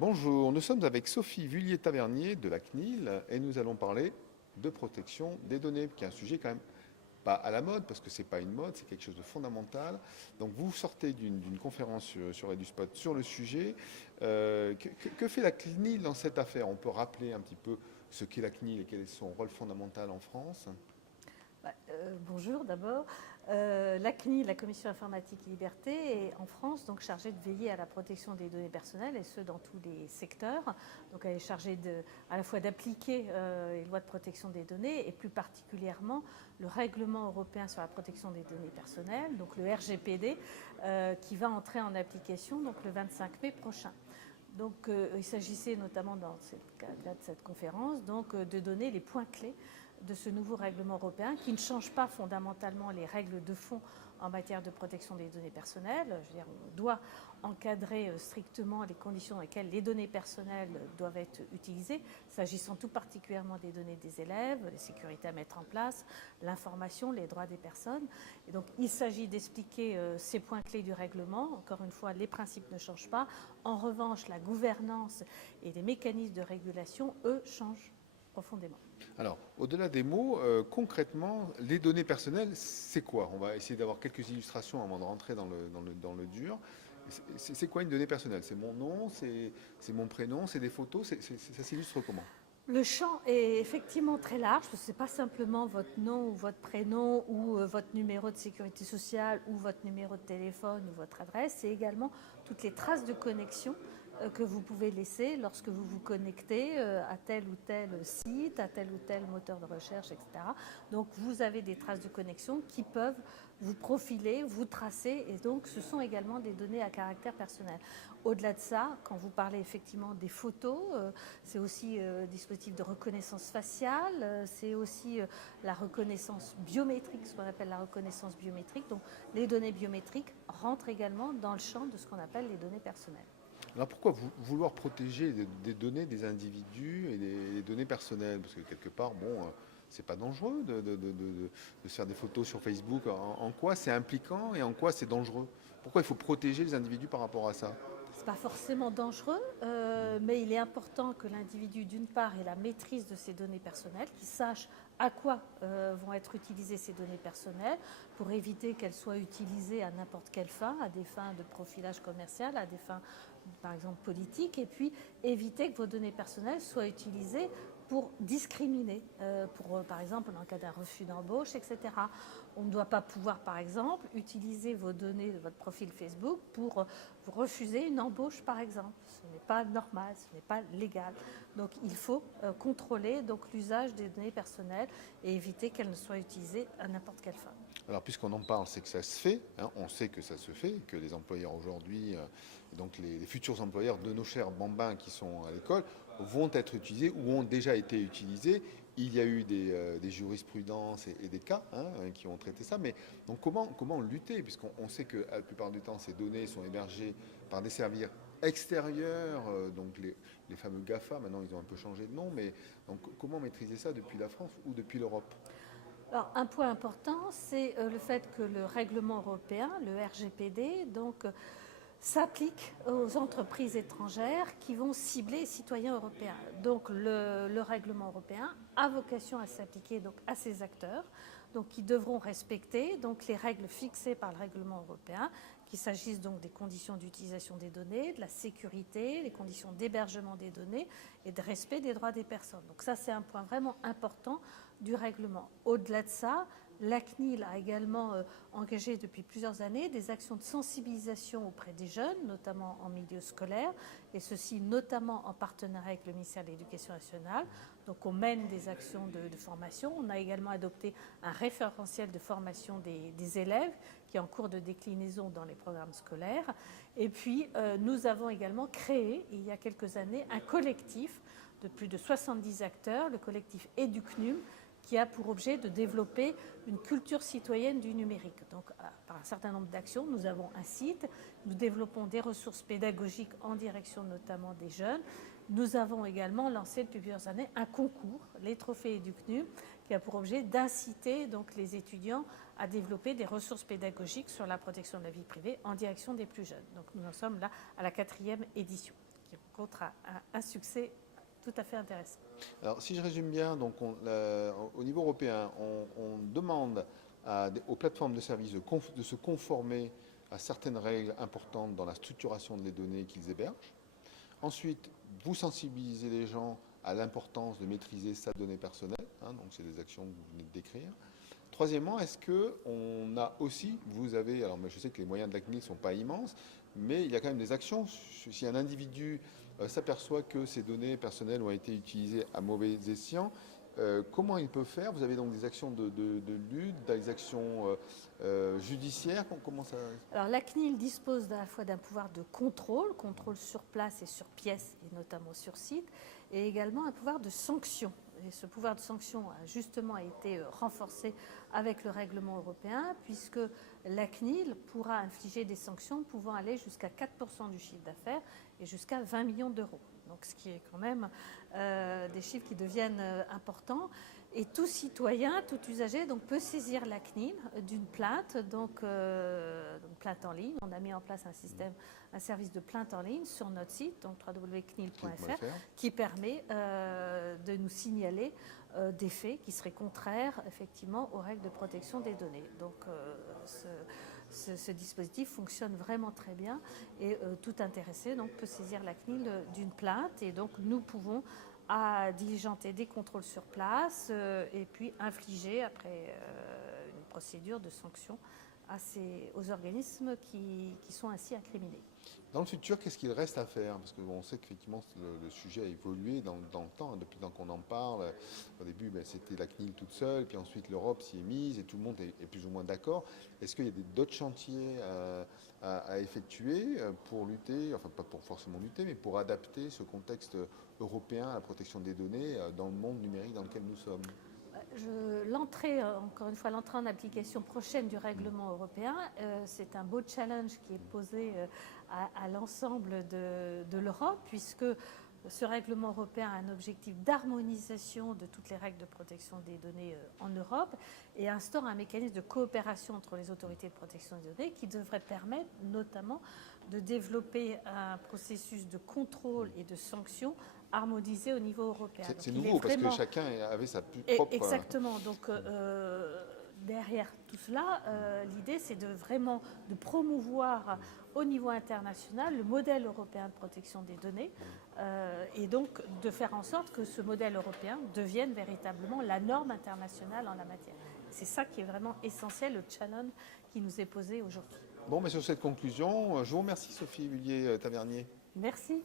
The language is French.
Bonjour, nous sommes avec Sophie Vullier-Tavernier de la CNIL et nous allons parler de protection des données, qui est un sujet quand même pas à la mode, parce que c'est pas une mode, c'est quelque chose de fondamental. Donc vous sortez d'une conférence sur EduSpot sur le sujet. Que fait la CNIL dans cette affaire? On peut rappeler un petit peu ce qu'est la CNIL et quel est son rôle fondamental en France? Bonjour d'abord. La CNIL, la Commission informatique et liberté, est en France donc chargée de veiller à la protection des données personnelles et ce dans tous les secteurs. Donc elle est chargée à la fois d'appliquer les lois de protection des données et plus particulièrement le règlement européen sur la protection des données personnelles, donc le RGPD, qui va entrer en application donc le 25 mai prochain. Donc, il s'agissait notamment dans le cadre de cette conférence de donner les points clés de ce nouveau règlement européen qui ne change pas fondamentalement les règles de fond en matière de protection des données personnelles. Je veux dire, on doit encadrer strictement les conditions dans lesquelles les données personnelles doivent être utilisées, s'agissant tout particulièrement des données des élèves, les sécurités à mettre en place, l'information, les droits des personnes. Et donc, il s'agit d'expliquer ces points clés du règlement. Encore une fois, les principes ne changent pas. En revanche, la gouvernance et les mécanismes de régulation, eux, changent profondément. Alors, au-delà des mots, concrètement, les données personnelles, c'est quoi? On va essayer d'avoir quelques illustrations avant de rentrer dans le dur. C'est quoi une donnée personnelle? C'est mon nom, c'est mon prénom, c'est des photos, ça s'illustre comment? Le champ est effectivement très large, parce que ce n'est pas simplement votre nom ou votre prénom ou votre numéro de sécurité sociale ou votre numéro de téléphone ou votre adresse, c'est également toutes les traces de connexion que vous pouvez laisser lorsque vous vous connectez à tel ou tel site, à tel ou tel moteur de recherche, etc. Donc vous avez des traces de connexion qui peuvent vous profiler, vous tracer, et donc ce sont également des données à caractère personnel. Au-delà de ça, quand vous parlez effectivement des photos, c'est aussi dispositif de reconnaissance faciale, c'est aussi la reconnaissance biométrique, ce qu'on appelle la reconnaissance biométrique. Donc les données biométriques rentrent également dans le champ de ce qu'on appelle les données personnelles. Alors pourquoi vouloir protéger des données des individus et des données personnelles? Parce que quelque part, bon, c'est pas dangereux de se faire des photos sur Facebook. En quoi c'est impliquant et en quoi c'est dangereux? Pourquoi il faut protéger les individus par rapport à ça? Ce n'est pas forcément dangereux, mais il est important que l'individu, d'une part, ait la maîtrise de ses données personnelles, qu'il sache à quoi vont être utilisées ces données personnelles pour éviter qu'elles soient utilisées à n'importe quelle fin, à des fins de profilage commercial, à des fins, par exemple, politiques, et puis éviter que vos données personnelles soient utilisées pour discriminer, par exemple, en cas d'un refus d'embauche, etc. On ne doit pas pouvoir, par exemple, utiliser vos données de votre profil Facebook pour vous refuser une embauche, par exemple. Ce n'est pas normal, ce n'est pas légal. Donc, il faut contrôler l'usage des données personnelles et éviter qu'elles ne soient utilisées à n'importe quelle fin. Alors puisqu'on en parle, c'est que ça se fait, hein, on sait que ça se fait, que les employeurs aujourd'hui, donc les futurs employeurs de nos chers bambins qui sont à l'école, vont être utilisés ou ont déjà été utilisés. Il y a eu des jurisprudences et des cas qui ont traité ça, mais donc comment lutter? Puisqu'on sait que la plupart du temps, ces données sont hébergées par des services extérieurs, donc les fameux GAFA, maintenant ils ont un peu changé de nom, mais donc comment maîtriser ça depuis la France ou depuis l'Europe? Alors, un point important, c'est le fait que le règlement européen, le RGPD, s'applique aux entreprises étrangères qui vont cibler les citoyens européens. Donc le règlement européen a vocation à s'appliquer à ces acteurs, qui devront respecter les règles fixées par le règlement européen, qu'il s'agisse des conditions d'utilisation des données, de la sécurité, les conditions d'hébergement des données et de respect des droits des personnes. Donc ça, c'est un point vraiment important du règlement. Au-delà de ça, la CNIL a également engagé depuis plusieurs années des actions de sensibilisation auprès des jeunes, notamment en milieu scolaire, et ceci notamment en partenariat avec le ministère de l'Éducation nationale. Donc on mène des actions de formation. On a également adopté un référentiel de formation des élèves qui est en cours de déclinaison dans les programmes scolaires. Et puis nous avons également créé, il y a quelques années, un collectif de plus de 70 acteurs, le collectif EduCNUM, qui a pour objet de développer une culture citoyenne du numérique. Donc, par un certain nombre d'actions, nous avons un site, nous développons des ressources pédagogiques en direction notamment des jeunes. Nous avons également lancé depuis plusieurs années un concours, les trophées EduCNUM, qui a pour objet d'inciter les étudiants à développer des ressources pédagogiques sur la protection de la vie privée en direction des plus jeunes. Donc, nous en sommes là à la 4e édition. qui rencontre un succès tout à fait intéressant. Alors, si je résume bien, donc au niveau européen, on demande aux plateformes de services de se conformer à certaines règles importantes dans la structuration des données qu'ils hébergent. Ensuite, vous sensibilisez les gens à l'importance de maîtriser sa donnée personnelle, hein, donc c'est des actions que vous venez de décrire. Troisièmement, est-ce qu'on a aussi, vous avez, alors je sais que les moyens de la CNIL ne sont pas immenses, mais il y a quand même des actions. Si un individu s'aperçoit que ses données personnelles ont été utilisées à mauvais escient, comment il peut faire? Vous avez donc des actions de lutte, des actions judiciaires. Comment ça... Alors la CNIL dispose à la fois d'un pouvoir de contrôle sur place et sur pièce, et notamment sur site, et également un pouvoir de sanction. Et ce pouvoir de sanction a justement été renforcé avec le règlement européen, puisque la CNIL pourra infliger des sanctions pouvant aller jusqu'à 4% du chiffre d'affaires et jusqu'à 20 millions d'euros. Donc, ce qui est quand même des chiffres qui deviennent importants. Et tout citoyen, tout usager donc, peut saisir la CNIL d'une plainte, donc plainte en ligne. On a mis en place un service de plainte en ligne sur notre site, donc www.cnil.fr, qui permet de nous signaler des faits qui seraient contraires effectivement aux règles de protection des données. Donc ce dispositif fonctionne vraiment très bien et tout intéressé donc, peut saisir la CNIL d'une plainte et donc nous pouvons diligenter des contrôles sur place et puis infliger après une procédure de sanction aux organismes qui sont ainsi incriminés. Dans le futur, qu'est-ce qu'il reste à faire? Parce qu'on sait qu'effectivement le sujet a évolué dans le temps, depuis qu'on en parle. Au début, c'était la CNIL toute seule, puis ensuite l'Europe s'y est mise et tout le monde est plus ou moins d'accord. Est-ce qu'il y a d'autres chantiers à effectuer pour lutter, enfin pas pour forcément lutter, mais pour adapter ce contexte européen à la protection des données dans le monde numérique dans lequel nous sommes? L'entrée en application prochaine du règlement européen, c'est un beau challenge qui est posé à l'ensemble de l'Europe, puisque ce règlement européen a un objectif d'harmonisation de toutes les règles de protection des données en Europe et instaure un mécanisme de coopération entre les autorités de protection des données qui devrait permettre notamment de développer un processus de contrôle et de sanction harmonisé au niveau européen. C'est nouveau parce que chacun avait sa propre... Exactement. Donc derrière tout cela, l'idée c'est de promouvoir au niveau international le modèle européen de protection des données et donc de faire en sorte que ce modèle européen devienne véritablement la norme internationale en la matière. C'est ça qui est vraiment essentiel, le challenge qui nous est posé aujourd'hui. Bon, mais sur cette conclusion, je vous remercie Sophie Huillier-Tavernier. Merci.